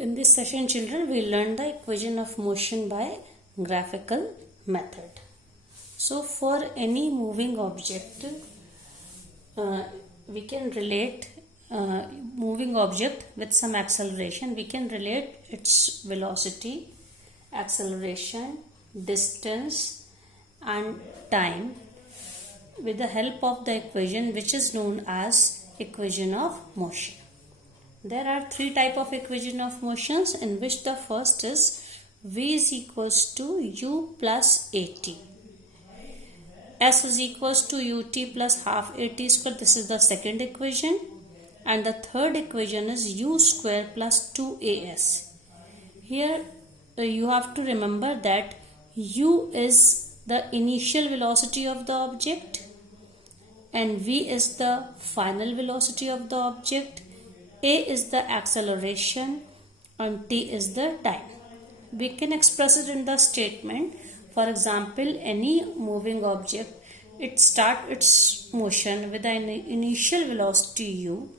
In this session, children, we learned the equation of motion by graphical method. So, for any moving object, we can relate moving object with some acceleration. We can relate its velocity, acceleration, distance, and time with the help of the equation which is known as equation of motion. There are three type of equation of motions, in which the first is V is equals to U plus AT. S is equals to UT plus half AT square. This is the second equation. And the third equation is U square plus 2AS. Here you have to remember that U is the initial velocity of the object and V is the final velocity of the object. A is the acceleration and T is the time. We can express it in the statement. For example, any moving object, it starts its motion with an initial velocity U,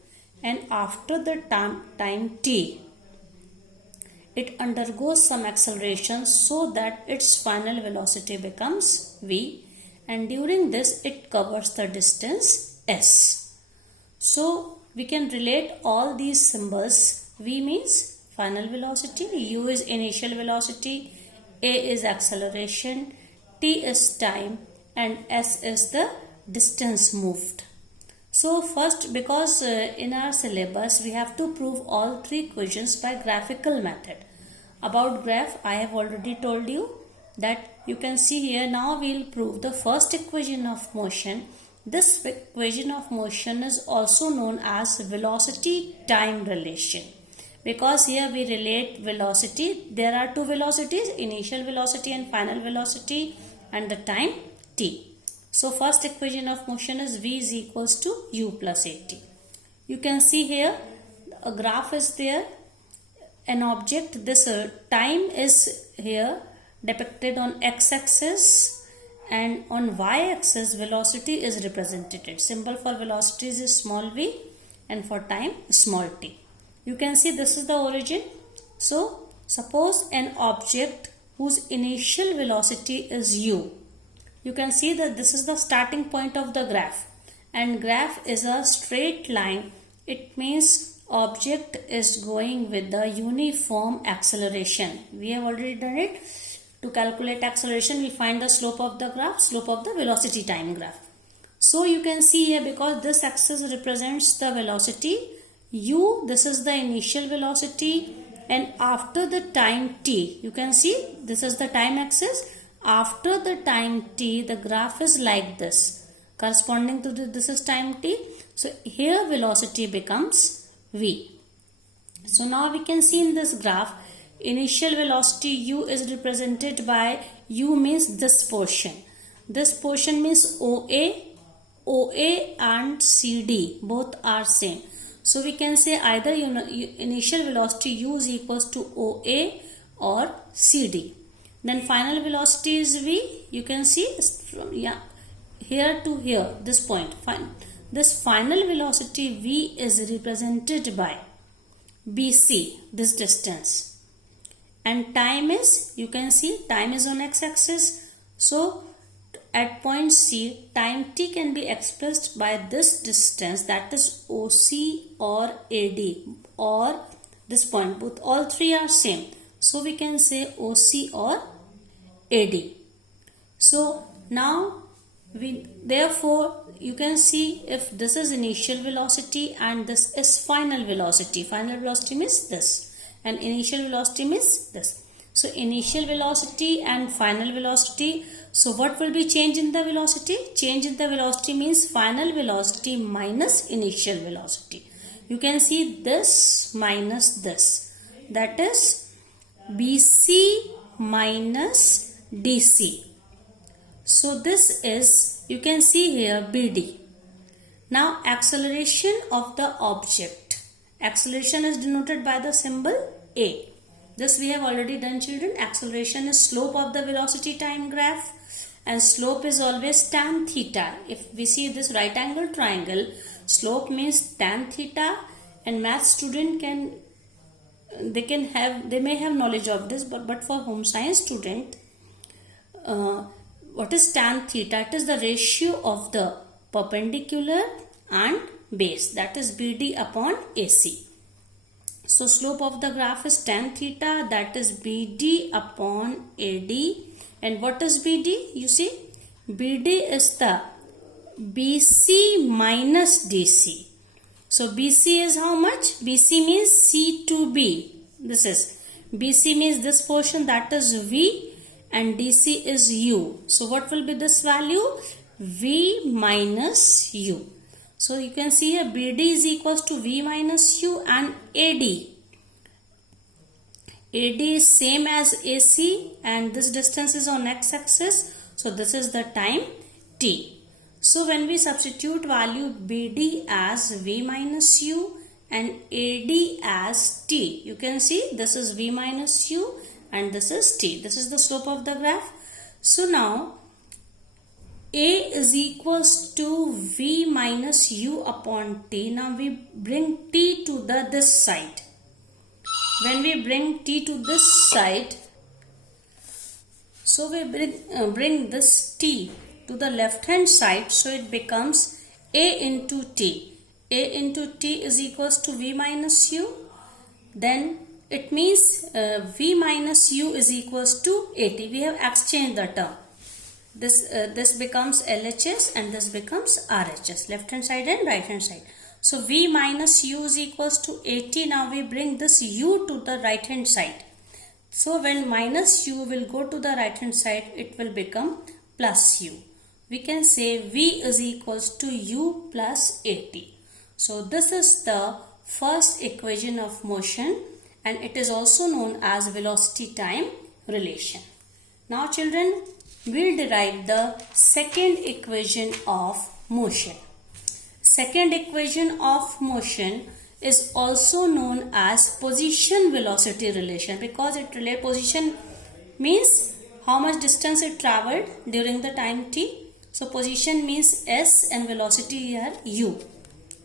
and after the time T, it undergoes some acceleration so that its final velocity becomes V, and during this it covers the distance S. So we can relate all these symbols. V means final velocity, U is initial velocity, A is acceleration, T is time, and S is the distance moved. So first, because in our syllabus we have to prove all three equations by graphical method. About graph, I have already told you that you can see here. Now we will prove the first equation of motion. This equation of motion is also known as velocity time relation, because here we relate velocity. There are two velocities, initial velocity and final velocity, and the time T. So first equation of motion is V is equals to U plus AT. You can see here a graph is there, an object. This time is here depicted on x-axis, and on y-axis velocity is represented. Symbol for velocity is small v and for time small t. You can see this is the origin. So suppose an object whose initial velocity is u. You can see that this is the starting point of the graph, and graph is a straight line. It means object is going with the uniform acceleration. We have already done it. To calculate acceleration, we find the slope of the graph, slope of the velocity time graph. So you can see here, because this axis represents the velocity u, this is the initial velocity, and after the time t, you can see this is the time axis. After the time t, the graph is like this, corresponding to this is time t. So here velocity becomes v. So now we can see in this graph, initial velocity u is represented by, u means this portion. This portion means OA and CD, both are same. So we can say either initial velocity u is equals to OA or CD. Then final velocity is v. You can see from here to here, this point. This final velocity v is represented by BC, this distance. And time is, you can see time is on x-axis. So at point C, time t can be expressed by this distance, that is OC or AD, or this point. Both all three are same. So we can say OC or AD. So now therefore you can see, if this is initial velocity and this is final velocity. Final velocity means this, and initial velocity means this. So initial velocity and final velocity. So what will be change in the velocity? Change in the velocity means final velocity minus initial velocity. You can see this minus this. That is BC minus DC. So this is, you can see here, BD. Now acceleration of the object. Acceleration is denoted by the symbol A. This we have already done, children. Acceleration is slope of the velocity time graph, and slope is always tan theta. If we see this right angle triangle, slope means tan theta, and math student can they may have knowledge of this, but for home science student, what is tan theta? It is the ratio of the perpendicular and base, that is BD upon AC. So slope of the graph is tan theta, that is BD upon AD. And what is BD? You see, BD is the BC minus DC. So BC is how much? BC means C to B. This is BC means this portion, that is V, and DC is U. So what will be this value? V minus U. So you can see here BD is equals to V minus U, and AD. AD is same as AC, and this distance is on x-axis. So this is the time T. So when we substitute value BD as V minus U and AD as T, you can see this is V minus U and this is T. This is the slope of the graph. So now A is equals to V minus U upon T. Now we bring T to this side. When we bring T to this side, so we bring this T to the left hand side, so it becomes A into T. A into T is equals to V minus U. Then it means V minus U is equals to AT. We have exchanged the term. This becomes LHS and this becomes RHS, left hand side and right hand side. So V minus U is equals to AT. Now we bring this U to the right hand side. So when minus U will go to the right hand side, it will become plus U. We can say V is equals to U plus AT. So this is the first equation of motion, and it is also known as velocity time relation. Now children, we'll derive the second equation of motion. Second equation of motion is also known as position velocity relation, because it relates, position means how much distance it traveled during the time t. So position means S and velocity here U.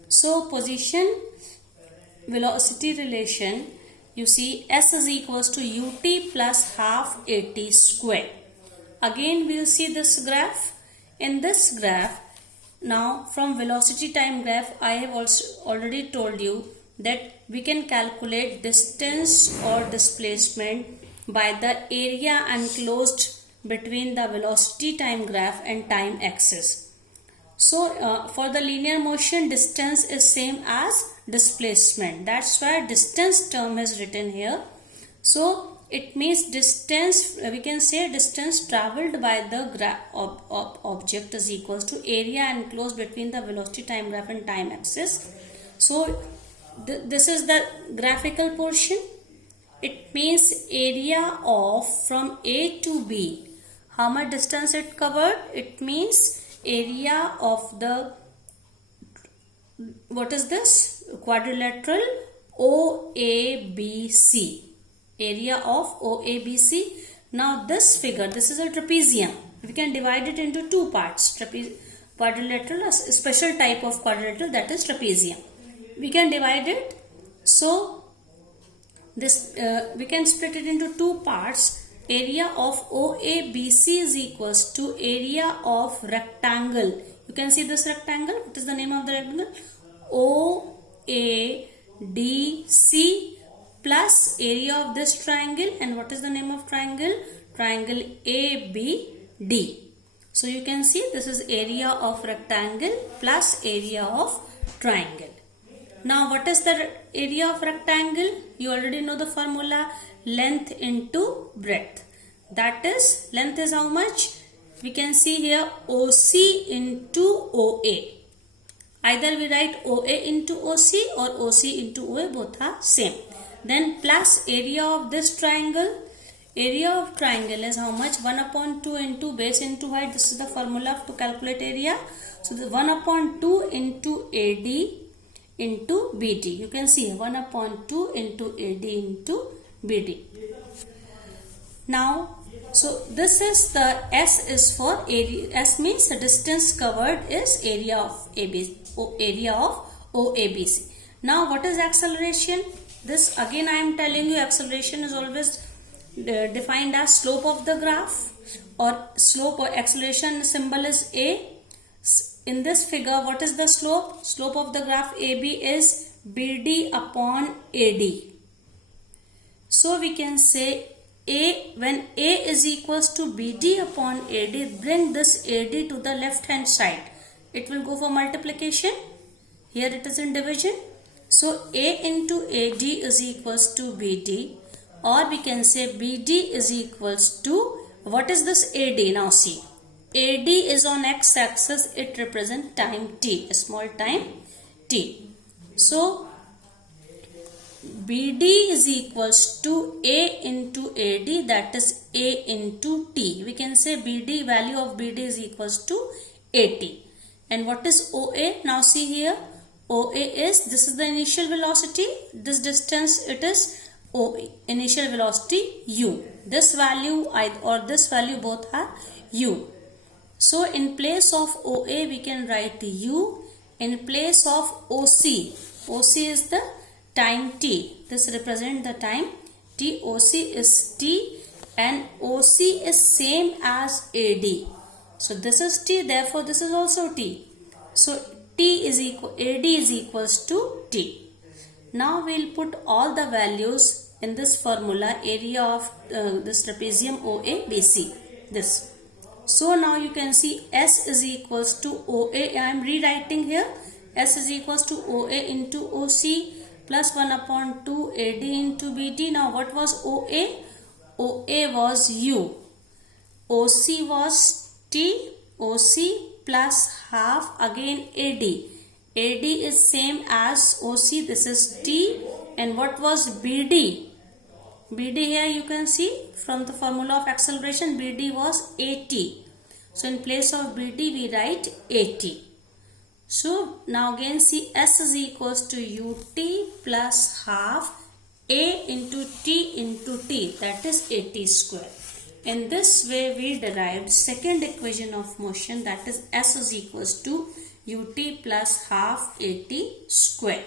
So position velocity relation, you see S is equals to UT plus half AT square. Again we will see this graph. In this graph, now from velocity time graph, I have also already told you that we can calculate distance or displacement by the area enclosed between the velocity time graph and time axis. So for the linear motion, distance is same as displacement. That's why distance term is written here. So it means distance, we can say distance traveled by the object is equals to area enclosed between the velocity time graph and time axis. So this is the graphical portion. It means area of from A to B. How much distance it covered? It means area of the, what is this? Quadrilateral OABC. Area of OABC. Now this figure, this is a trapezium. We can divide it into two parts. Quadrilateral, a special type of quadrilateral, that is trapezium. We can divide it. So this we can split it into two parts. Area of OABC is equals to area of rectangle. You can see this rectangle. What is the name of the rectangle? OADC plus area of this triangle. And what is the name of triangle? Triangle ABD. So you can see this is area of rectangle plus area of triangle. Now what is the area of rectangle? You already know the formula, length into breadth. That is, length is how much? We can see here OC into OA. Either we write OA into OC or OC into OA, both are same. Then plus area of this triangle. Area of triangle is how much? 1 upon 2 into base into height. This is the formula to calculate area. So the 1 upon 2 into AD into BD. You can see 1 upon 2 into AD into BD. Now, so this is the S is for area. S means the distance covered is area of OABC. Now what is acceleration? This again I am telling you, acceleration is always defined as slope of the graph, or slope or acceleration symbol is A. In this figure, what is the slope? Slope of the graph AB is BD upon AD. So we can say when A is equals to BD upon AD, bring this AD to the left hand side. It will go for multiplication. Here it is in division. So A into AD is equals to BD, or we can say BD is equals to, what is this AD? Now see, AD is on x-axis, it represents time t, a small time t. So BD is equals to A into AD, that is A into t. We can say BD, value of BD is equals to AT. And what is OA? Now see here, OA is, this is the initial velocity, this distance it is OA, initial velocity u. This value or this value both are u. So in place of OA we can write u. In place of OC, OC is the time t. This represents the time t. OC is t and OC is same as AD. So this is t, therefore this is also t. So t is equal, AD is equals to t. Now we will put all the values in this formula, area of this trapezium OABC. This. So now you can see S is equals to OA. I am rewriting here. S is equals to OA into OC plus 1 upon 2 AD into BD. Now what was OA? OA was U. OC was T. OC plus half again AD. AD is same as OC. This is T. And what was BD? BD here you can see from the formula of acceleration, BD was AT. So in place of BD we write AT. So now again see, S is equals to UT plus half A into T into T, that is AT square. In this way we derived second equation of motion, that is S is equals to UT plus half AT square.